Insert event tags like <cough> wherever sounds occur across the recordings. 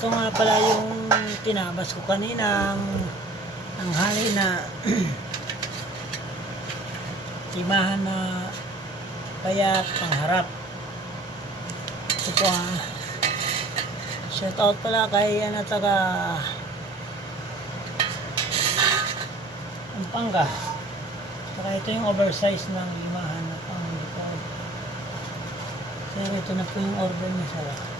Ito nga pala yung tinabas ko kanina ang ang hali na <clears throat> timahan na payat pangharap. Ito po ha. Shout out pala kay ano taga Pampanga. Saka ito yung oversize ng limahan na pang. Sir, ito na po yung order niya sir. Hmm.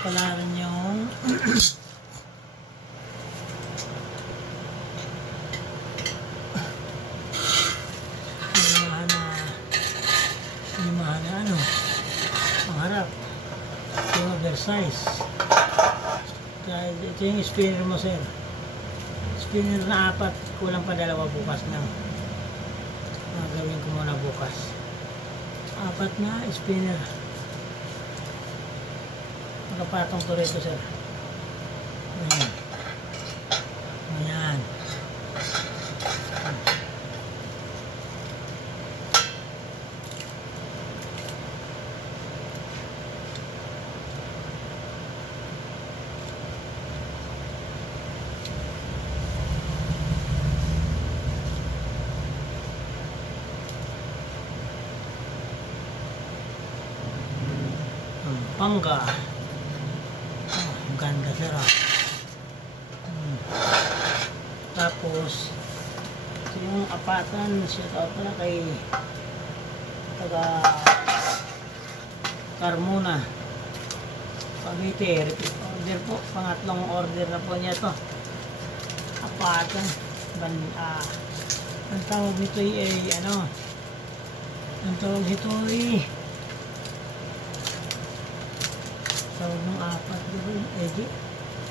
pala rin yung limahan ano? Pangharap yung oversize dahil ito yung spinner mo sir. Spinner na apat. Kulang pa dalawa bukas na. Gagawin ko muna bukas. Apat na spinner Nakapatong to rito, sir. Ayan. Ayan. Pampanga. Ganda sir ah. Hmm. Tapos, ito yung apatan, shout out pala kay taga Carmona. Cavite, repeat order po. Pangatlong order na po niya to. Apatan. Ban, ah, ang tawag nito ay ano, ang tawag nito ay tawag ng apat, di ba? Edi?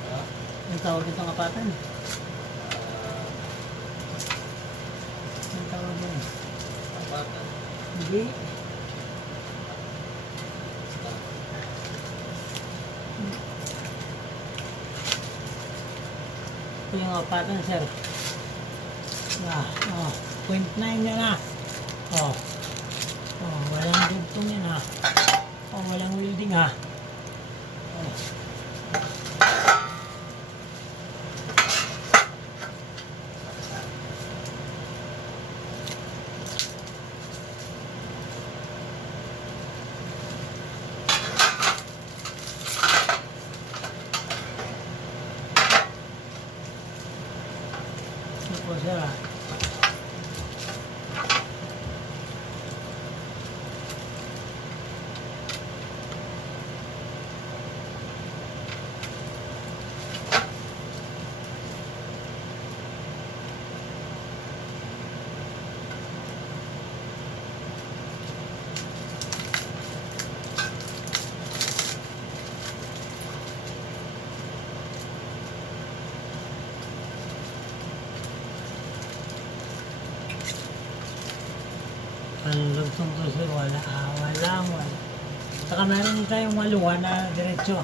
Ah, Ang tawag nito ng apatan? Ang tawag mo? apatan. Hindi. Ito yung apatan, sir. Ah, oh, 0.9 yan na. Oh. Oh, walang dugtong yan ha. Oh, walang welding ha. Oh. Ito po, sir ah. Panlugtong to sir, wala, ah, wala, wala. Saka meron din tayong maluwa na diretso.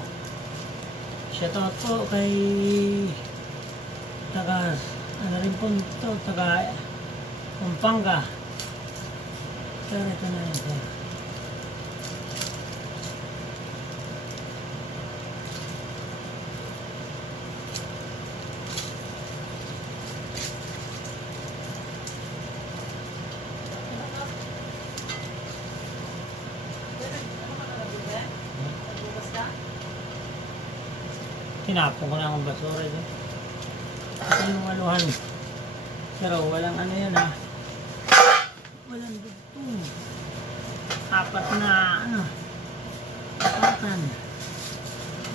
Shoutout po kay taga, ano rin po ito, taga Pampanga. Sir, ito na yun, sir. Tinapon ko na ang basura doon. Ito yung maluhan. Pero walang ano yun ha. Walang dugtong. Apat na ano. Apatan.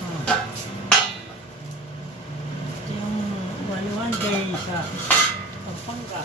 Oh. Ito yung Maluhan kay sa Pampanga.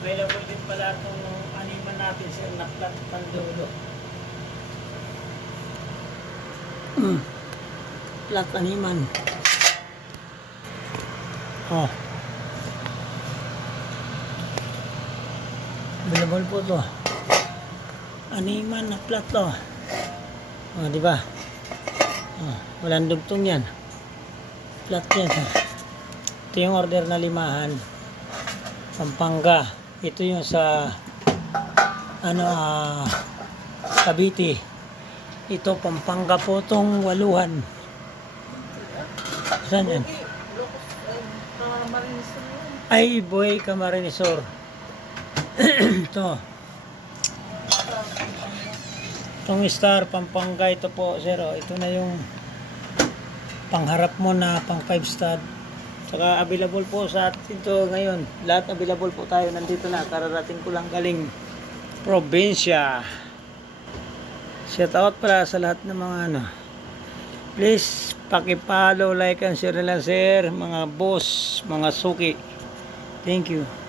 Available din pala itong animan natin sir na flat pandulo. <clears throat> flat animan. Oh. Available po to. Animan na flat to. Oh, di ba? Oh, walang dugtong yan. Flat yan. Ito yung order na limahan. Pampanga. Ito yung sa ano ah Cavite. Ito Pampanga po tong waluhan. Saan yan? Ay, boy, Camarinesor. <clears throat> ito. Itong star, Pampanga, ito po, sir. oh. Ito na yung pangharap mo na pang 5 star. Saka available po sa ito ngayon. Lahat available po tayo. Nandito na. Kararating ko lang galing probinsya. Shout out pala sa lahat ng mga ano. Please, pakipollow, like, and share lang sir. Mga boss, mga suki. Thank you.